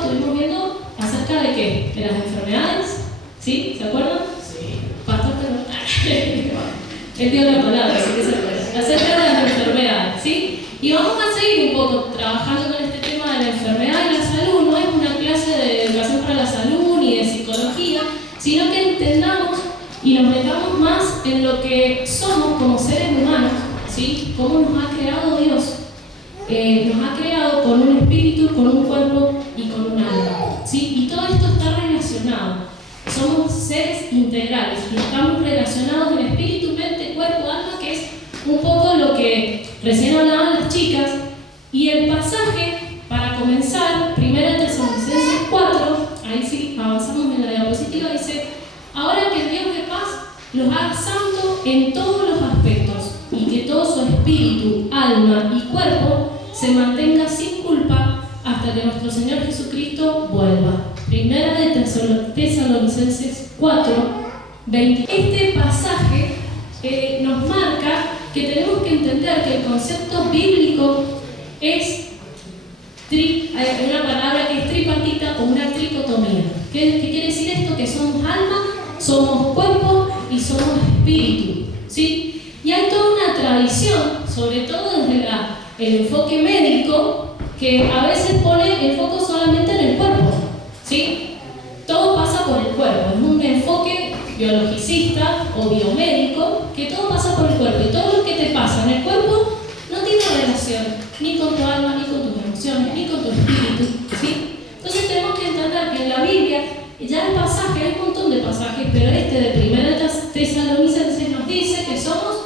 estuvimos viendo acerca de qué, de las enfermedades, ¿sí? ¿Se acuerdan? Sí. Pastor, él dio la palabra, así que se acuerdan. Acerca de las enfermedades, ¿sí? Y vamos a seguir un poco trabajando con este tema de la enfermedad y la salud. No es una clase de educación para la salud ni de psicología, sino que entendamos y nos metamos más en lo que somos como seres humanos, ¿sí? Cómo nos ha creado Dios. Nos ha creado con un espíritu, con un cuerpo y con un alma, ¿sí? Y todo esto está relacionado. Somos seres integrales y estamos relacionados en espíritu, mente, cuerpo, alma, que es un poco lo que recién hablaban las chicas. Y el pasaje, para comenzar, 1 Tesalonicenses 4, ahí sí, avanzamos en la diapositiva, dice: ahora que el Dios de paz los haga santos en todos los aspectos y que todo su espíritu, alma y cuerpo se mantenga sin culpa hasta que nuestro Señor Jesucristo vuelva. 1 Tesalonicenses 4, 20. Este pasaje nos marca que tenemos que entender que el concepto bíblico es una palabra que es tripartita o una tricotomía. ¿Qué quiere decir esto? Que somos alma, somos cuerpo y somos espíritu, ¿sí? Y hay toda una tradición, sobre todo desde el enfoque médico, que a veces pone el foco solamente en el cuerpo, ¿sí? Todo pasa por el cuerpo, es un enfoque biologicista o biomédico, que todo pasa por el cuerpo y todo lo que te pasa en el cuerpo no tiene relación ni con tu alma, ni con tus emociones, ni con tu espíritu, ¿sí? Entonces tenemos que entender que en la Biblia, ya el pasaje, hay un montón de pasajes, pero este de 1 Tesalonicenses nos dice que somos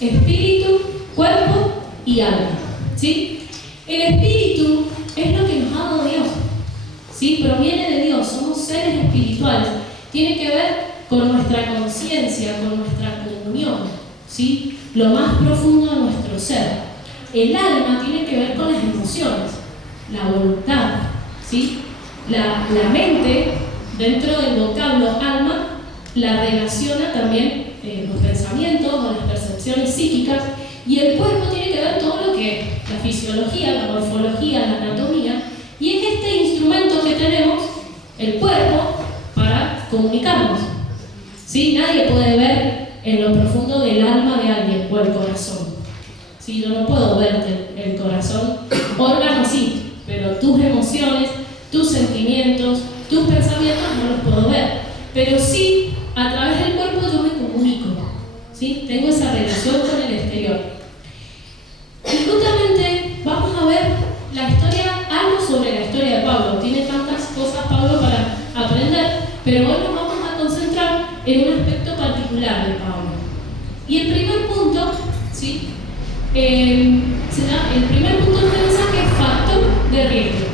espíritu, cuerpo y alma, ¿sí? El espíritu es lo que nos ha dado Dios, ¿sí? Proviene de Dios, somos seres espirituales, tiene que ver con nuestra conciencia, con nuestra comunión, ¿sí? Lo más profundo de nuestro ser. El alma tiene que ver con las emociones, la voluntad, ¿sí? La mente, dentro del vocablo alma, la relaciona también los pensamientos o las percepciones psíquicas, y el cuerpo tiene que ver todo lo que es la fisiología, la morfología, la anatomía, y es este instrumento que tenemos, el cuerpo, para comunicarnos, ¿sí? Nadie puede ver en lo profundo del alma de alguien o el corazón, ¿sí? Yo no puedo verte el corazón, órgano sí, pero tus emociones, tus sentimientos, tus pensamientos no los puedo ver, pero sí, a través del cuerpo yo me comunico, ¿sí? Tengo esa relación con el exterior. Y justamente vamos a ver la historia, algo sobre la historia de Pablo. Tiene tantas cosas Pablo para aprender, pero hoy nos vamos a concentrar en un aspecto particular de Pablo. Y el primer punto, ¿sí? El primer punto de este mensaje es factor de riesgo.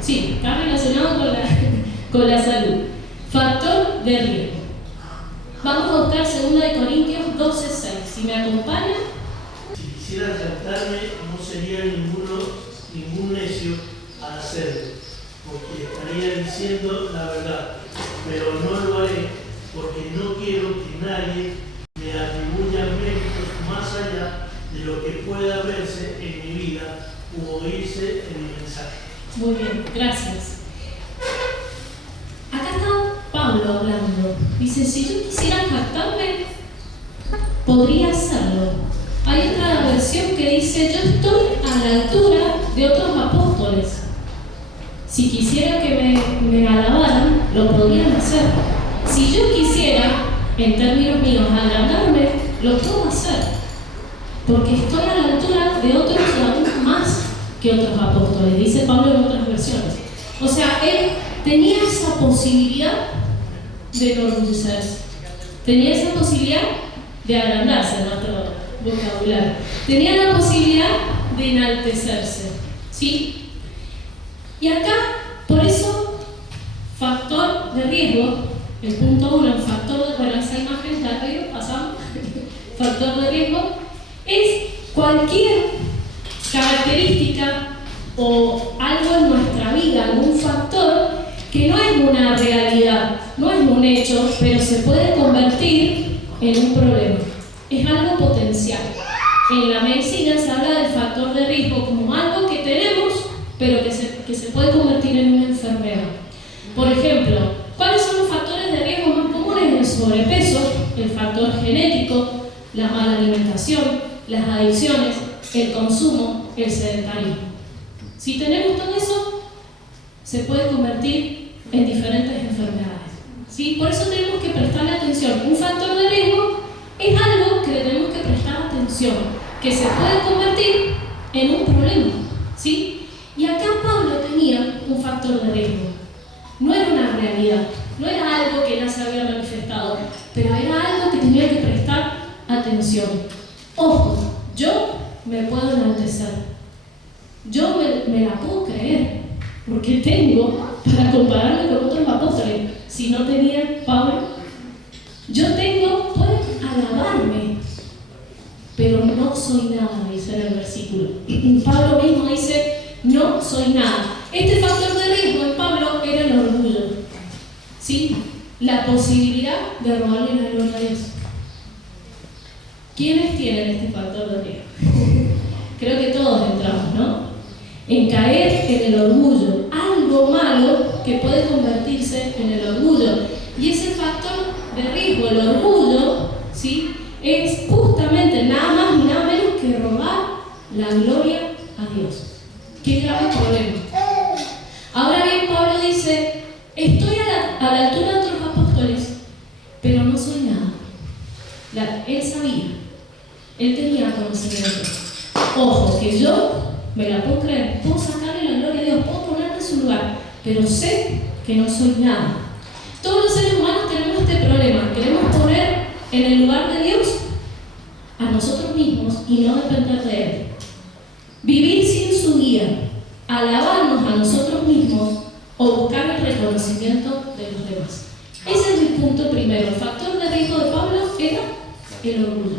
Sí, está relacionado con la salud. Factor de riesgo. Vamos a buscar 2 Corintios 12:6. Si me acompañan. Si quisiera tratarme, no sería ningún necio al hacerlo, porque estaría diciendo la verdad, pero no lo haré, porque no quiero que nadie me atribuya méritos más allá de lo que pueda verse en mi vida u oírse en mi mensaje. Muy bien, gracias. Acá está Pablo hablando. Dice, si yo quisiera jactarme, podría hacerlo. Hay otra versión que dice, yo estoy a la altura de otros apóstoles. Si quisiera que me alabaran, lo podrían hacer. Si yo quisiera, en términos míos, agrandarme, lo puedo hacer. Porque estoy a la altura de otros aún más que otros apóstoles, dice Pablo en otras versiones. O sea, él tenía esa posibilidad de enorgullecerse, tenía esa posibilidad de agrandarse en nuestro vocabulario, tenía la posibilidad de enaltecerse, ¿sí? Y acá, por eso, factor de riesgo, el punto 1, el factor de, bueno, esa imagen la veo, pasamos, factor de riesgo, es cualquier característica o algo en nuestra vida, algún factor que no es una realidad, no es un hecho, pero se puede convertir en un problema. Es algo potencial. En la medicina se habla del factor de riesgo como algo que tenemos, pero que que se puede convertir en una enfermedad. Por ejemplo, ¿cuáles son los factores de riesgo más comunes? El sobrepeso, el factor genético, la mala alimentación, las adicciones, el consumo, el sedentarismo. Si tenemos todo eso, se puede convertir en diferentes enfermedades, ¿sí? Por eso tenemos que prestarle atención. Un factor de riesgo es algo que le tenemos que prestar atención, que se puede convertir en un problema, ¿sí? Y acá Pablo tenía un factor de riesgo. No era una realidad, no era algo que ya se había manifestado, pero era algo que tenía que prestar atención. Ojo, yo me puedo enaltecer. Yo me la puedo creer, porque tengo para compararme con otros apóstoles. Si no tenía Pablo, yo tengo, puedo alabarme, pero no soy nada, dice en el versículo. Pablo mismo dice, no soy nada. Este factor de riesgo en Pablo era el orgullo, ¿sí? La posibilidad de robarle la gloria a Dios. ¿Quiénes tienen este factor de riesgo? Creo que todos entramos, ¿no? En caer en el orgullo, algo malo que puede convertirse en el orgullo. Y ese factor de riesgo, el orgullo, ¿sí? Es justamente nada más ni nada menos que robar la gloria a Dios. Qué grave problema. Ahora bien, Pablo dice, estoy a la altura de otros apóstoles, pero no soy nada. Él sabía, él tenía conocimiento. Ojo, que yo me la puedo creer, puedo sacarle la gloria a Dios, puedo ponerme en su lugar, pero sé que no soy nada. Todos los seres humanos tenemos este problema, queremos poner en el lugar de Dios a nosotros mismos y no depender de Él. Vivir sin su guía, alabarnos a nosotros mismos o buscar el reconocimiento de los demás. Ese es el punto primero. El factor de riesgo de Pablo era el orgullo.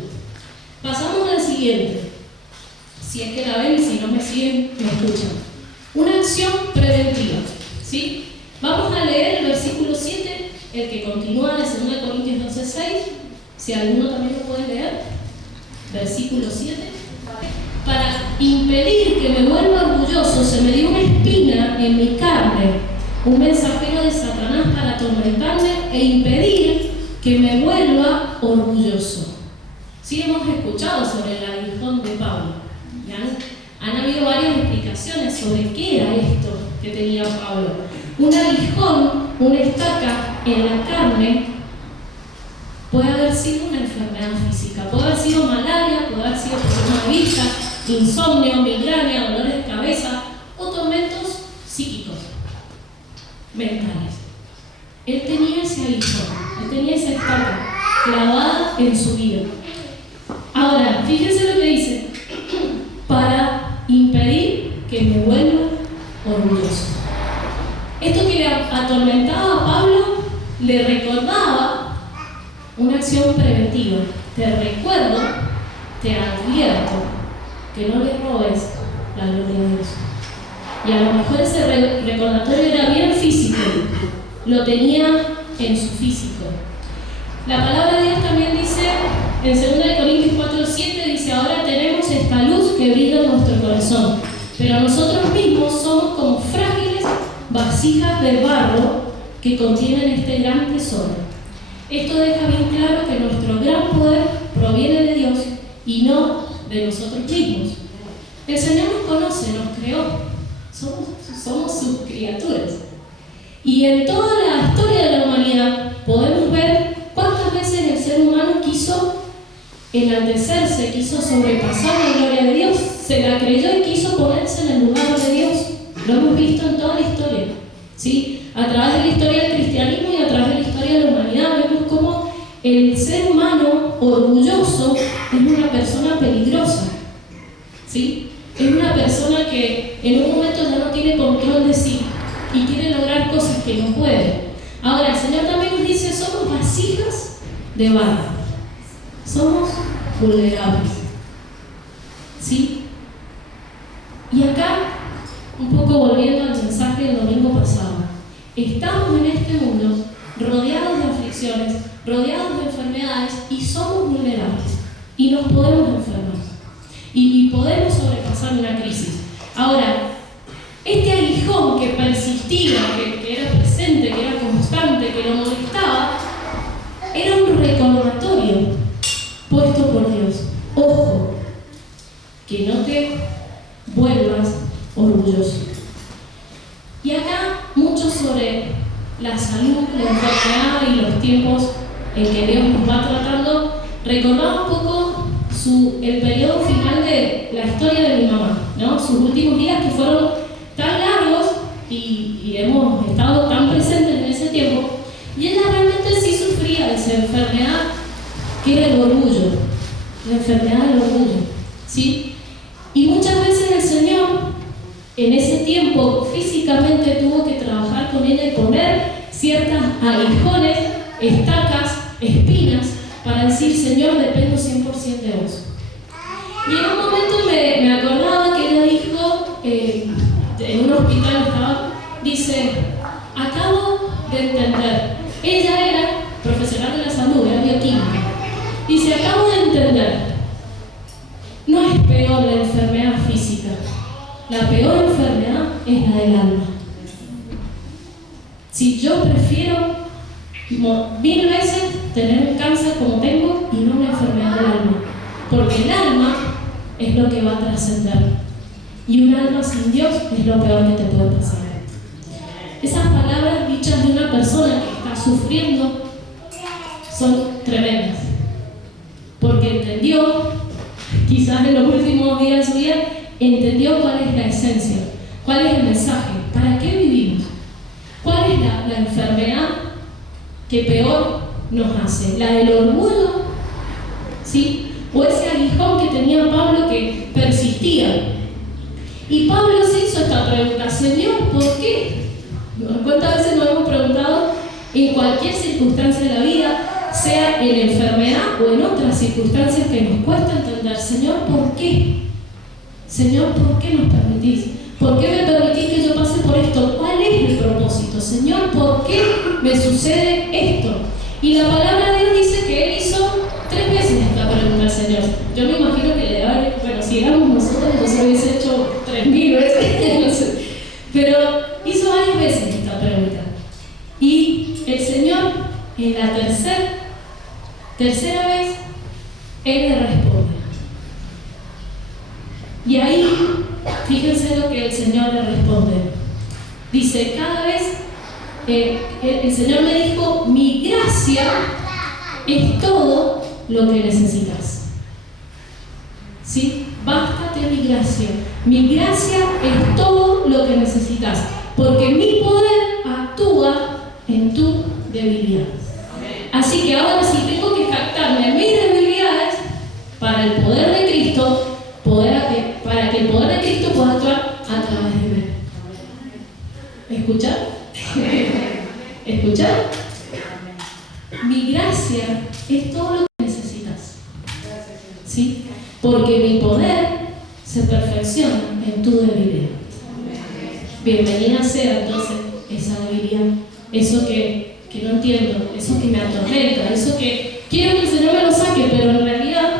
Pasamos al siguiente. Si es que la ven, si no me siguen, me escuchan. Una acción preventiva, ¿sí? Vamos a leer el versículo 7, el que continúa de 2 Corintios 12:6. Si alguno también lo puede leer. Versículo 7. Para impedir que me vuelva orgulloso, se me dio una espina en mi carne, un mensajero de Satanás para atormentarme e impedir que me vuelva orgulloso. Sí, hemos escuchado sobre el aguijón de Pablo. Han habido varias explicaciones sobre qué era esto que tenía Pablo. Un aguijón, una estaca en la carne, puede haber sido una enfermedad física, puede haber sido malaria, puede haber sido problema de vista, insomnio, migraña, dolores de cabeza o tormentos psíquicos, mentales. Él tenía ese aguijón, él tenía esa estaca clavada en su vida. Ahora, fíjense lo que dice, para impedir que me vuelva orgulloso. Esto que le atormentaba a Pablo le recordaba una acción preventiva. Te recuerdo, te advierto que no le robes la gloria a Dios. Y a lo mejor ese recordatorio era bien físico, lo tenía en su físico. La palabra de Dios también dice, en 2 Corintios 4:7, dice, ahora tenemos esta luz que brilla en nuestro corazón, pero nosotros mismos somos como frágiles vasijas de barro que contienen este gran tesoro. Esto deja bien claro que nuestro gran poder proviene de Dios y no de nosotros mismos. El Señor nos conoce, nos creó, somos sus criaturas. Y en toda la historia de la humanidad podemos ver cuántas veces el ser humano quiso enaltecerse, quiso sobrepasar la gloria de Dios, se la creyó y quiso ponerse en el lugar de Dios. Lo hemos visto en toda la historia, ¿sí? A través de la historia del cristianismo y a través de la historia de la humanidad vemos cómo el ser humano orgulloso es una persona peligrosa, ¿sí? Es una persona que en un momento ya no tiene control de sí y quiere lograr cosas que no puede. Ahora, el Señor también nos dice, somos vasijas de barro. Somos vulnerables, ¿sí? Y acá, un poco volviendo al mensaje del domingo pasado, estamos en este mundo rodeados de aflicciones, rodeados de enfermedades y somos vulnerables y nos podemos enfermar y podemos sobrepasar una crisis. Ahora, este aguijón sobre la salud, la enfermedad y los tiempos en que Dios nos va tratando, recordaba un poco el periodo final de la historia de mi mamá, ¿no? Sus últimos días que fueron tan largos y hemos estado tan presentes en ese tiempo, y ella realmente sí sufría de esa enfermedad que era el orgullo, la enfermedad del orgullo, ¿sí? Y muchas veces el Señor en ese tiempo físicamente tuvo que trabajar con ella y poner ciertas aguijones, estacas, espinas, para decir: Señor, dependo 100% de vos. Y en un momento me acordaba que ella dijo, en un hospital estaba, dice: acabo de entender. Ella era profesional de la salud, era bioquímica. Dice: acabo de entender. No es peor la enfermedad física. La peor enfermedad es la del alma. Si yo prefiero 1000 veces tener un cáncer como tengo y no una enfermedad del alma, porque el alma es lo que va a trascender, y un alma sin Dios es lo peor que te puede pasar. Esas palabras dichas de una persona que está sufriendo son tremendas, porque entendió, quizás en los últimos días de su vida, entendió cuál es la esencia, cuál es el mensaje, para qué vivimos, cuál es la enfermedad que peor nos hace, la del orgullo, ¿sí? O ese aguijón que tenía Pablo que persistía. Y Pablo se hizo esta pregunta: Señor, ¿por qué? ¿Cuántas veces nos hemos preguntado en cualquier circunstancia de la vida, sea en enfermedad o en otras circunstancias que nos cuesta entender? Señor, ¿por qué? Señor, ¿por qué nos permitís? ¿Por qué me permitís que yo pase por esto? ¿Cuál es el propósito? Señor, ¿por qué me sucede esto? Y la palabra de Dios dice que él hizo 3 veces esta pregunta al Señor. Yo me imagino que le daba, bueno, si éramos nosotros, yo se hubiese hecho 3000 veces, no sé. Pero hizo varias veces esta pregunta. Y el Señor, en la tercera vez, Él le responde. Y ahí, fíjense lo que el Señor le responde. Dice: cada vez, el Señor me dijo: mi gracia es todo lo que necesitas. ¿Sí? Bástate mi gracia. Mi gracia es todo lo que necesitas, porque mi poder actúa en tu debilidad. Así que ahora sí tengo que jactarme en mis debilidades para el poder de Cristo, para que el poder de Cristo pueda actuar a través de mí. ¿Escuchar? ¿Escuchar? Mi gracia es todo lo que necesitas, ¿sí? Porque mi poder se perfecciona en tu debilidad. Bienvenida sea entonces esa debilidad, eso que no entiendo, eso que me atormenta, eso que quiero que el Señor me lo saque, pero en realidad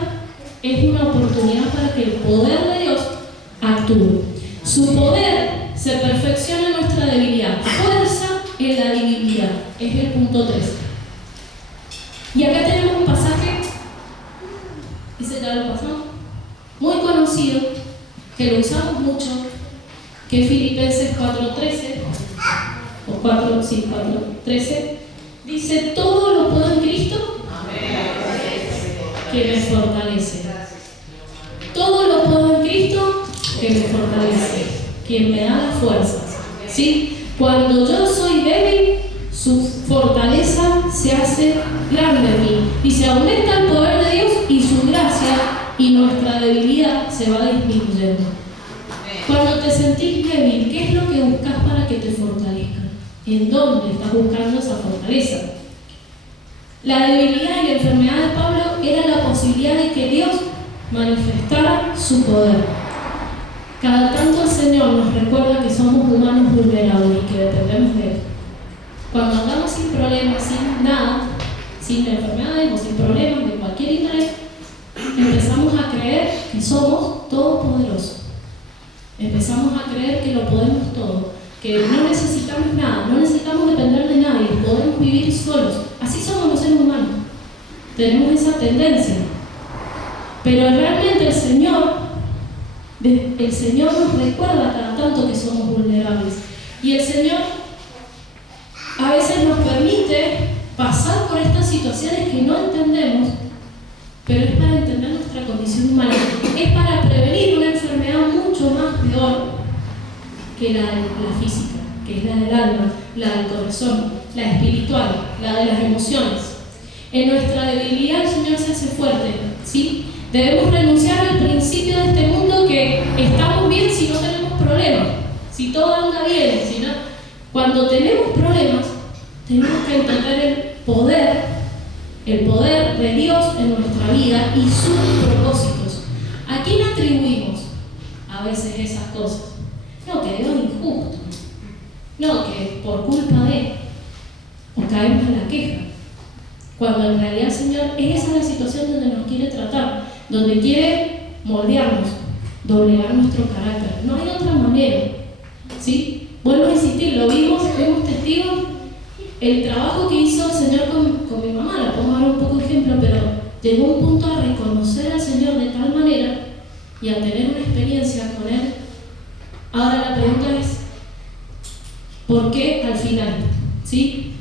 es una oportunidad para que el poder de Dios actúe. Su poder se perfecciona en nuestra debilidad. Fuerza en la debilidad. Es el punto 3. Y acá tenemos un pasaje, ese ya lo pasamos, muy conocido, que lo usamos mucho, que es Filipenses 4:13, o 4:13, dice: todo lo puedo en Cristo que me fortalece. Todo lo puedo en Cristo que me fortalece, quien me da las fuerzas, ¿sí? Cuando yo soy débil, su fortaleza se hace grande en mí. Dice: aumenta el poder de Dios y su gracia, y nuestra debilidad se va disminuyendo. Cuando te sentís débil, ¿qué es lo que buscas para que te fortalezca? ¿En dónde estás buscando esa fortaleza? La debilidad y la enfermedad de Pablo era la posibilidad de que Dios manifestara su poder. Cada tanto el Señor nos recuerda que somos humanos vulnerables y que dependemos de Él. Cuando andamos sin problemas, sin nada, sin enfermedades o sin problemas de cualquier índole, empezamos a creer que somos todopoderosos. Empezamos a creer que lo podemos todo, que no necesitamos nada, no necesitamos depender de nadie, podemos vivir solos. Así somos los seres humanos. Tenemos esa tendencia. Pero realmente el Señor nos recuerda cada tanto que somos vulnerables. Y el Señor situaciones que no entendemos, pero es para entender nuestra condición humana, es para prevenir una enfermedad mucho más peor que la física, que es la del alma, la del corazón, la espiritual, la de las emociones. En nuestra debilidad el Señor se hace fuerte, ¿sí? Debemos renunciar al principio de este mundo que estamos bien si no tenemos problemas, si todo anda bien, si no. Cuando tenemos problemas, tenemos que entender el poder de Dios en nuestra vida y sus propósitos. ¿A quién atribuimos a veces esas cosas? No, que Dios es injusto. No, que por culpa de, o caemos en la queja. Cuando en realidad el Señor, esa es la situación donde nos quiere tratar, donde quiere moldearnos, doblegar nuestro carácter. No hay otra manera, ¿sí? Vuelvo a insistir, lo vimos, fuimos testigos, el trabajo que hizo el Señor con mi mamá, la pongo a dar un poco de ejemplo, pero llegó un punto a reconocer al Señor de tal manera y a tener una experiencia con Él. Ahora la pregunta es, ¿por qué al final? ¿Sí?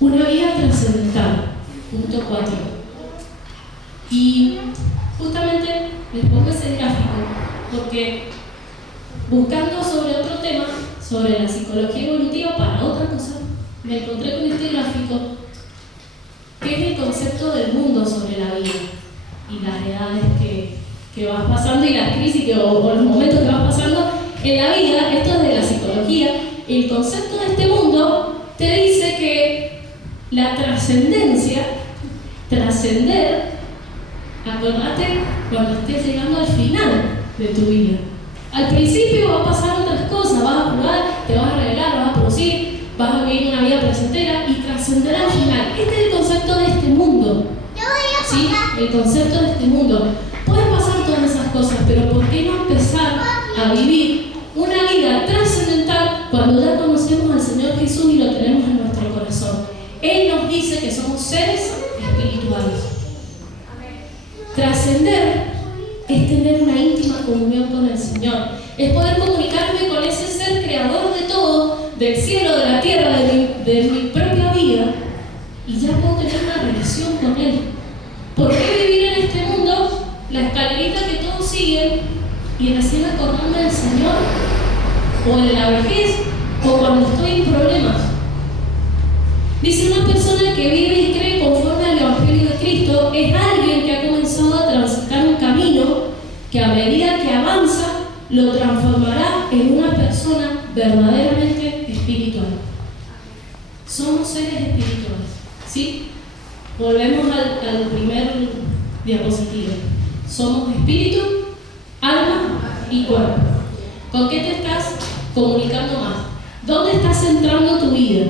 Una vida trascendental, punto 4. Y justamente les pongo ese gráfico porque buscando sobre otro tema, sobre la psicología evolutiva para otra cosa, me encontré con este gráfico que es el concepto del mundo sobre la vida y las edades que vas pasando y las crisis o los momentos que vas pasando en la vida. Esto es de la psicología. El concepto de este mundo te dice que la trascendencia, trascender, acordate cuando estés llegando al final de tu vida. Al principio va a pasar otras cosas, vas a jugar, te vas a revelar, vas a producir, vas a vivir una vida placentera y trascender al final. Este es el concepto de este mundo. ¿Sí? El concepto de este mundo. Pueden pasar todas esas cosas, pero ¿por qué no empezar a vivir una vida trascendental cuando ya conocemos al Señor Jesús y lo tenemos en nuestro corazón? Él nos dice que somos seres espirituales. Trascender es tener una íntima comunión con el Señor, es poder comunicarme con ese ser creador de todo, del cielo, de la tierra, de mi propia vida, y ya puedo tener una relación con Él. ¿Por qué vivir en este mundo la escalerita que todos siguen y recién acordarme del Señor? O en la vejez, o cuando estoy en problemas. Dice, una persona que vive y cree conforme al Evangelio de Cristo es alguien que ha comenzado a transitar un camino que a medida que avanza lo transformará en una persona verdaderamente espiritual. Somos seres espirituales, ¿sí? Volvemos al primer diapositivo. Somos espíritu, alma y cuerpo. ¿Con qué te estás comunicando más? ¿Dónde estás centrando tu vida?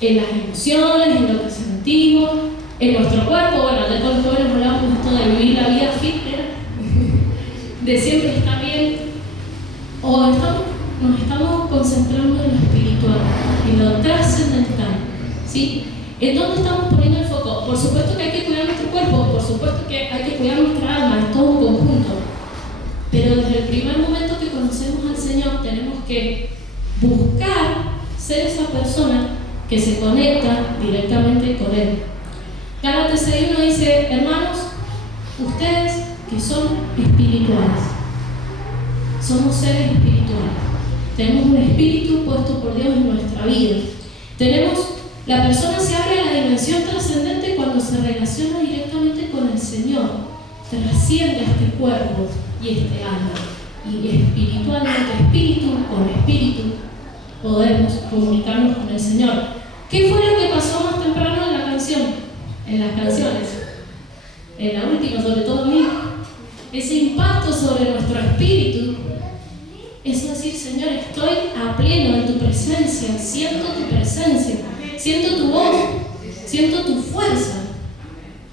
En las emociones, en lo que sentimos, en nuestro cuerpo. Bueno, de con los jóvenes hablamos esto de vivir la vida fitness, de siempre estar bien. O nos estamos concentrando en lo espiritual, en lo trascendental, ¿sí? ¿En dónde estamos poniendo el foco? Por supuesto que hay que cuidar nuestro cuerpo, por supuesto que hay que cuidar nuestra alma, es todo un conjunto. Pero desde el primer momento que conocemos al Señor tenemos que buscar ser esa persona que se conecta directamente con Él. Gálatas 6:1 dice, hermanos, ustedes que son espirituales, somos seres espirituales, tenemos un espíritu puesto por Dios en nuestra vida. La persona se abre a la dimensión trascendente cuando se relaciona directamente con el Señor, trasciende este cuerpo y este alma, y espiritualmente, espíritu con espíritu, podemos comunicarnos con el Señor. ¿Qué fue lo que pasó más temprano en la canción? En las canciones, en la última, sobre todo en mí, ese impacto sobre nuestro espíritu, es decir, Señor, estoy a pleno en tu presencia, siento tu presencia, siento tu voz, siento tu fuerza.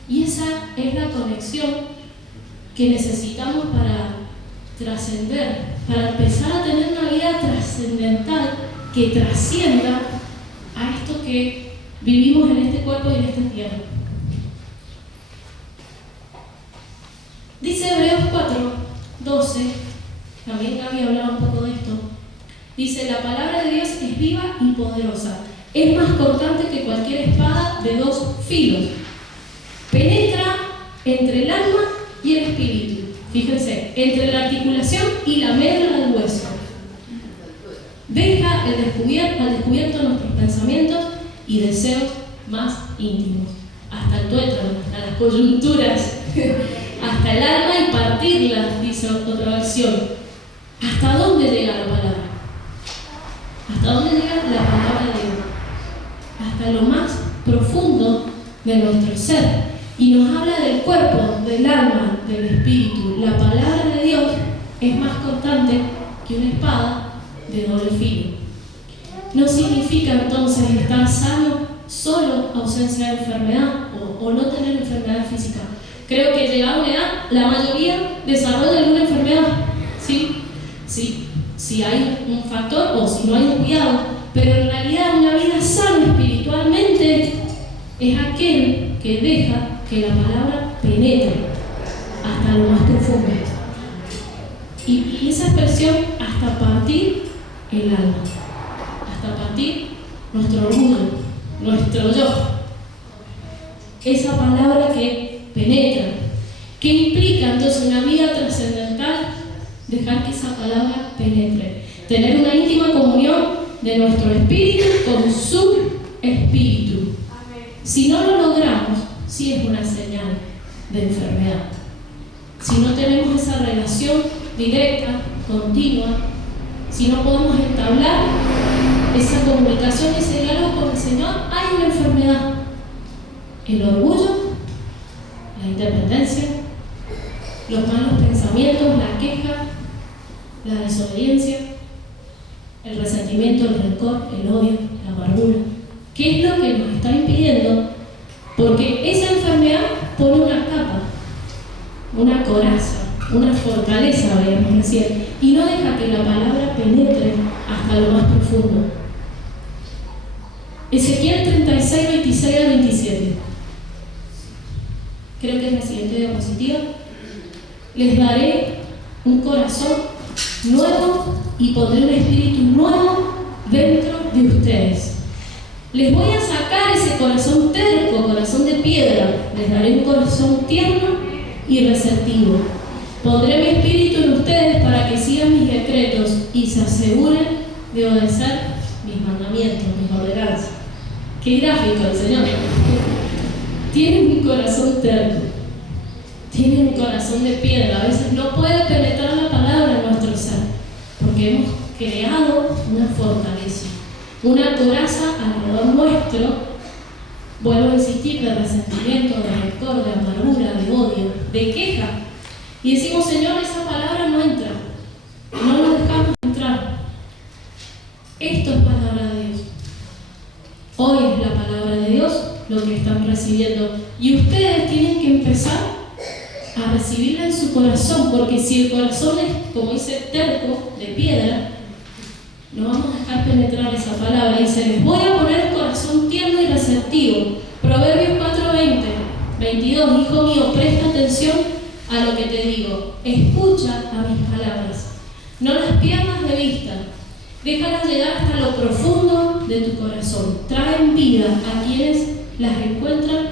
Y esa es la conexión que necesitamos para trascender, para empezar a tener una vida trascendental que trascienda a esto que vivimos en este cuerpo y en esta tierra. Dice Hebreos 4:12, también Gaby hablaba un poco de esto, dice, la palabra de Dios es viva y poderosa, es más cortante que cualquier espada de 2 filos. Penetra entre el alma y el espíritu. Fíjense, entre la articulación y la médula del hueso. Deja al descubierto nuestros pensamientos y deseos más íntimos. Hasta el tuétano, hasta las coyunturas, hasta el alma y partirlas, dice otra versión. ¿Hasta dónde llega la palabra? ¿Hasta dónde llega la palabra de Dios? Hasta lo más profundo de nuestro ser. Y nos habla del cuerpo, del alma, del espíritu. La palabra de Dios es más cortante que una espada de doble filo. No significa entonces estar sano solo ausencia de enfermedad o no tener enfermedad física. Creo que llegada a una edad, la mayoría desarrolla alguna enfermedad. ¿Sí? Sí, si hay un factor o si no hay un cuidado, pero en realidad una vida sana espiritualmente es aquel que deja que la palabra penetre hasta lo más profundo. Y esa expresión, hasta partir el alma, hasta partir nuestro orgullo, nuestro yo. Esa palabra que penetra, que implica entonces una vida trascendental, dejar que esa palabra penetre, tener una íntima comunión de nuestro espíritu con su espíritu. Si no lo logramos, sí es una señal de enfermedad. Si no tenemos esa relación directa, continua, si no podemos entablar esa comunicación, ese diálogo con el Señor, hay una enfermedad. El orgullo, la independencia, los malos pensamientos, la queja, la desobediencia, el resentimiento, el rencor, el odio, la amargura. ¿Qué es lo que nos está impidiendo? Porque esa enfermedad pone una capa, una coraza, una fortaleza, veíamos recién, y no deja que la palabra penetre hasta lo más profundo. Ezequiel 36, 26 al 27. Creo que es la siguiente diapositiva. Les daré un corazón nuevo y pondré un espíritu nuevo dentro de ustedes. Les voy a sacar ese corazón terco, corazón de piedra. Les daré un corazón tierno y receptivo. Pondré mi espíritu en ustedes para que sigan mis decretos y se aseguren de obedecer mis mandamientos, mis ordenanzas. Qué gráfico el Señor. Tienen un corazón terco. Tienen un corazón de piedra. A veces no puede penetrar la palabra en nuestro ser, porque hemos creado una fortaleza, una coraza alrededor nuestro, vuelvo a insistir, de resentimiento, de rencor, de amargura, de odio, de queja. Y decimos, Señor, esa palabra no entra, no nos dejamos entrar. Esto es palabra de Dios. Hoy es la palabra de Dios lo que están recibiendo. Y ustedes tienen que empezar a recibirla en su corazón, porque si el corazón es, como dice, terco, de piedra, no vamos a dejar penetrar esa palabra. Dice, les voy a poner un corazón tierno y receptivo. Proverbios 4:20, 22, hijo mío, presta atención a lo que te digo. Escucha a mis palabras. No las pierdas de vista. Déjalas llegar hasta lo profundo de tu corazón. Traen vida a quienes las encuentran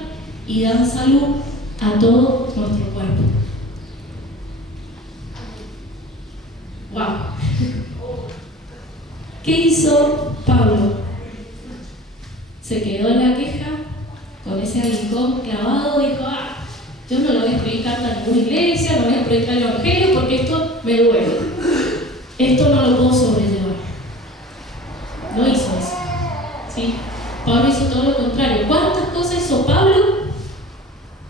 y dan salud a todo nuestro cuerpo. ¡Wow! ¿Qué hizo Pablo? Se quedó en la queja con ese aguijón clavado, dijo, yo no lo voy a predicar en ninguna iglesia, no voy a predicar el evangelio porque esto me duele. Esto no lo puedo sobrellevar. No hizo eso. ¿Sí? Pablo hizo todo lo contrario. ¿Cuántas cosas hizo Pablo?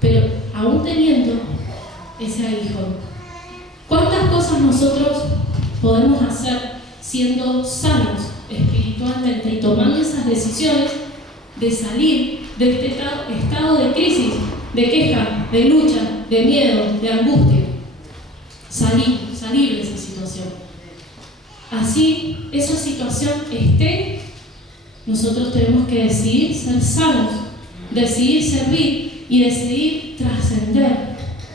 Pero aún teniendo ese aguijón. ¿Cuántas cosas nosotros podemos hacer siendo sanos espiritualmente y tomando esas decisiones de salir de este estado de crisis, de queja, de lucha, de miedo, de angustia? Salir de esa situación. Así esa situación esté, nosotros tenemos que decidir ser sanos, decidir servir y decidir trascender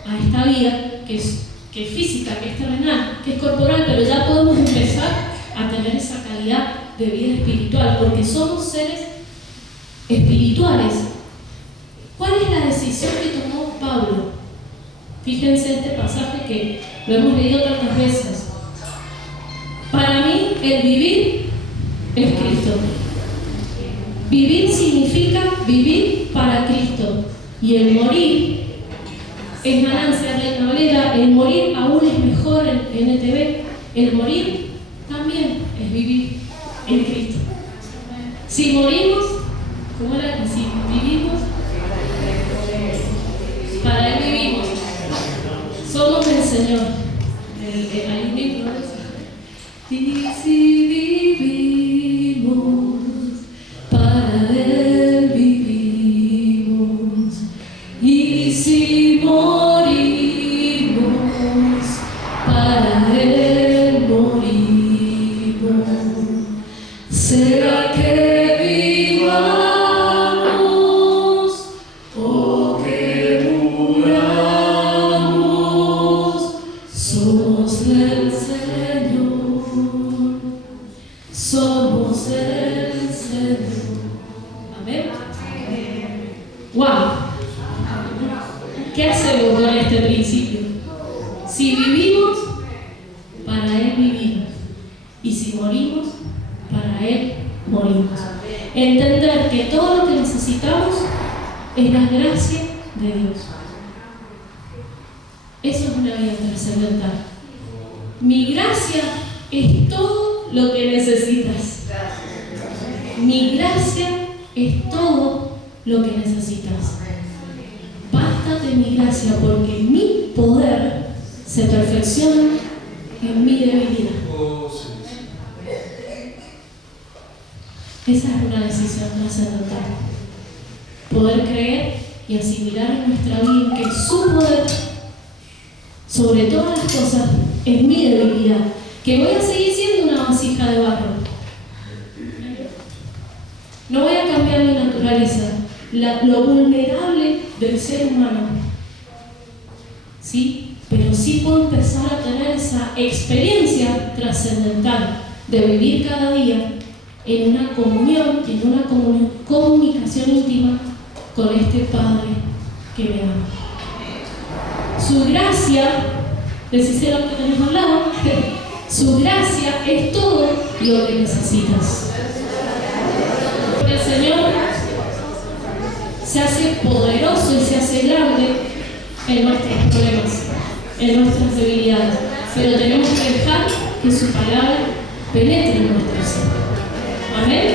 a esta vida que es física, que es terrenal, que es corporal, pero ya podemos empezar a tener esa calidad de vida espiritual, porque somos seres espirituales. ¿Cuál es la decisión que tomó Pablo? Fíjense este pasaje que lo hemos leído tantas veces. Para mí, el vivir es Cristo. Vivir significa vivir para Cristo. Y el morir es ganancia. Reina Valera, el morir aún es mejor en NTV. El morir también es vivir en Cristo. Si morimos, ¿cómo era? Si vivimos, para Él vivimos. Somos el Señor. Hay un libro, ¿no? Y si vivimos, para Él vivimos. Y si morimos, para Él morimos. ¿Será que vivamos o que muramos? Somos del Señor, somos del Señor. Amén. ¡Wow! ¿Qué hacemos con este principio? Si vivimos, para Él vivimos. Y si morimos, para Él morimos. Entender que todo lo que necesitamos es la gracia de Dios. Eso es una vida trascendental. Mi gracia es todo lo que necesitas. Mi gracia es todo lo que necesitas. Bástate mi gracia, porque mi poder se perfecciona en mi debilidad. Esa es una decisión trascendental. Poder creer y asimilar en nuestra vida que su poder sobre todas las cosas es mi debilidad, que voy a seguir siendo una vasija de barro. No voy a cambiar mi naturaleza, lo vulnerable del ser humano, ¿sí? Pero sí puedo empezar a tener esa experiencia trascendental de vivir cada día en una comunión, en una comunicación íntima con este Padre que me ama. Su gracia, decíselo lo que tenemos al lado, su gracia es todo lo que necesitas. El Señor se hace poderoso y se hace grande en nuestros problemas, en nuestras debilidades, pero tenemos que dejar que su palabra penetre en nuestro ser. Amén.